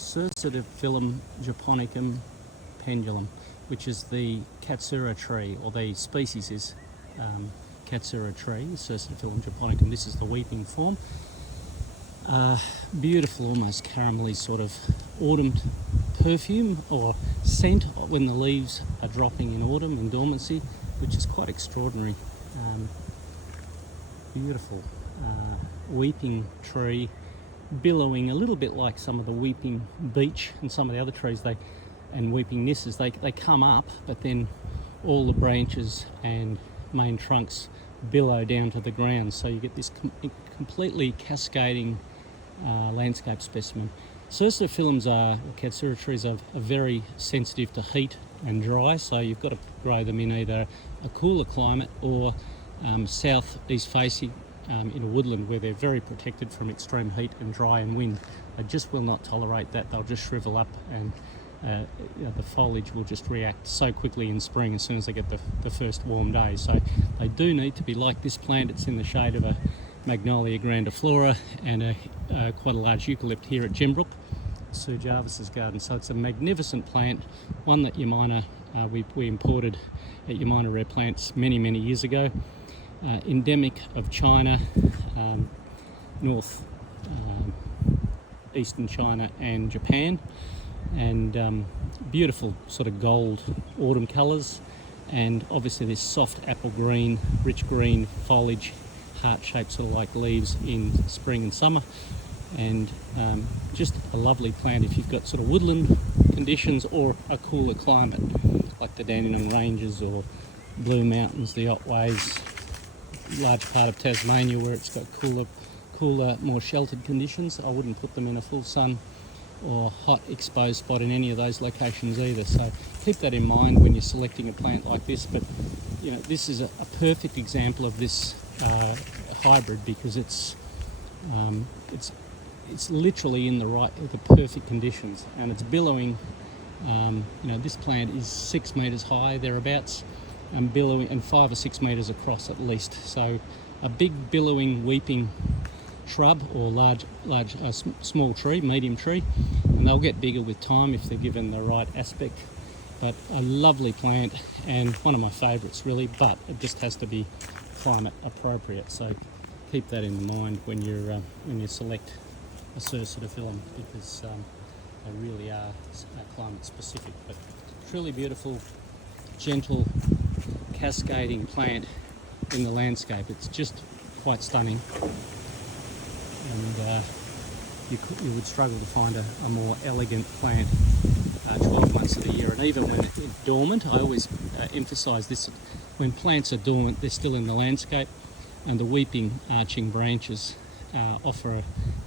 Cercidiphyllum japonicum pendulum, which is the Katsura tree, or the species is Katsura Tree, Cercidiphyllum japonicum. This is the weeping form. Beautiful, almost caramelly sort of autumn perfume or scent when the leaves are dropping in autumn, in dormancy, which is quite extraordinary. Beautiful weeping tree, billowing a little bit like some of the weeping beech and some of the other trees and weeping nisses. They come up, but then all the branches and main trunks billow down to the ground, so you get this completely cascading landscape specimen. Cercidiphyllums or Katsura trees are very sensitive to heat and dry, so you've got to grow them in either a cooler climate or southeast facing in a woodland where they're very protected from extreme heat and dry and wind. They just will not tolerate that. They'll just shrivel up, and the foliage will just react so quickly in spring as soon as they get the first warm day. So they do need to be like this plant. It's in the shade of a Magnolia grandiflora and quite a large eucalypt here at Gembrook, Sir Jarvis's garden. So it's a magnificent plant, one that Yamina we imported at Yamina Rare Plants many years ago. Endemic of China, north eastern China and Japan, and beautiful sort of gold autumn colours, and obviously this soft apple green, rich green foliage, heart-shaped sort of like leaves in spring and summer, and just a lovely plant if you've got sort of woodland conditions or a cooler climate like the Dandenong Ranges or Blue Mountains, the Otways, large part of Tasmania where it's got cooler, more sheltered conditions. I wouldn't put them in a full sun or hot exposed spot in any of those locations either. So keep that in mind when you're selecting a plant like this. But you know, this is a perfect example of this hybrid, because it's literally in the perfect conditions, and it's billowing. This plant is 6 metres high thereabouts, and billowing, and 5 or 6 metres across at least. So a big billowing weeping shrub or small tree, medium tree, and they'll get bigger with time if they're given the right aspect. But a lovely plant and one of my favourites really, but it just has to be climate appropriate. So keep that in mind when you select a Cercidiphyllum, because they really are climate specific. But truly beautiful, gentle, cascading plant in the landscape. It's just quite stunning, and you would struggle to find a more elegant plant 12 months of the year. And even when it's dormant, I always emphasise this, when plants are dormant they're still in the landscape, and the weeping arching branches offer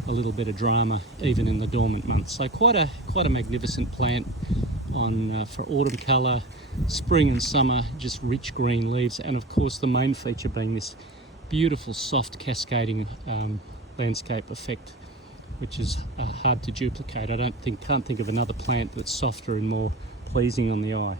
a little bit of drama even in the dormant months. So quite a magnificent plant for autumn colour, spring and summer, just rich green leaves, and of course the main feature being this beautiful soft cascading landscape effect, which is hard to duplicate. Can't think of another plant that's softer and more pleasing on the eye.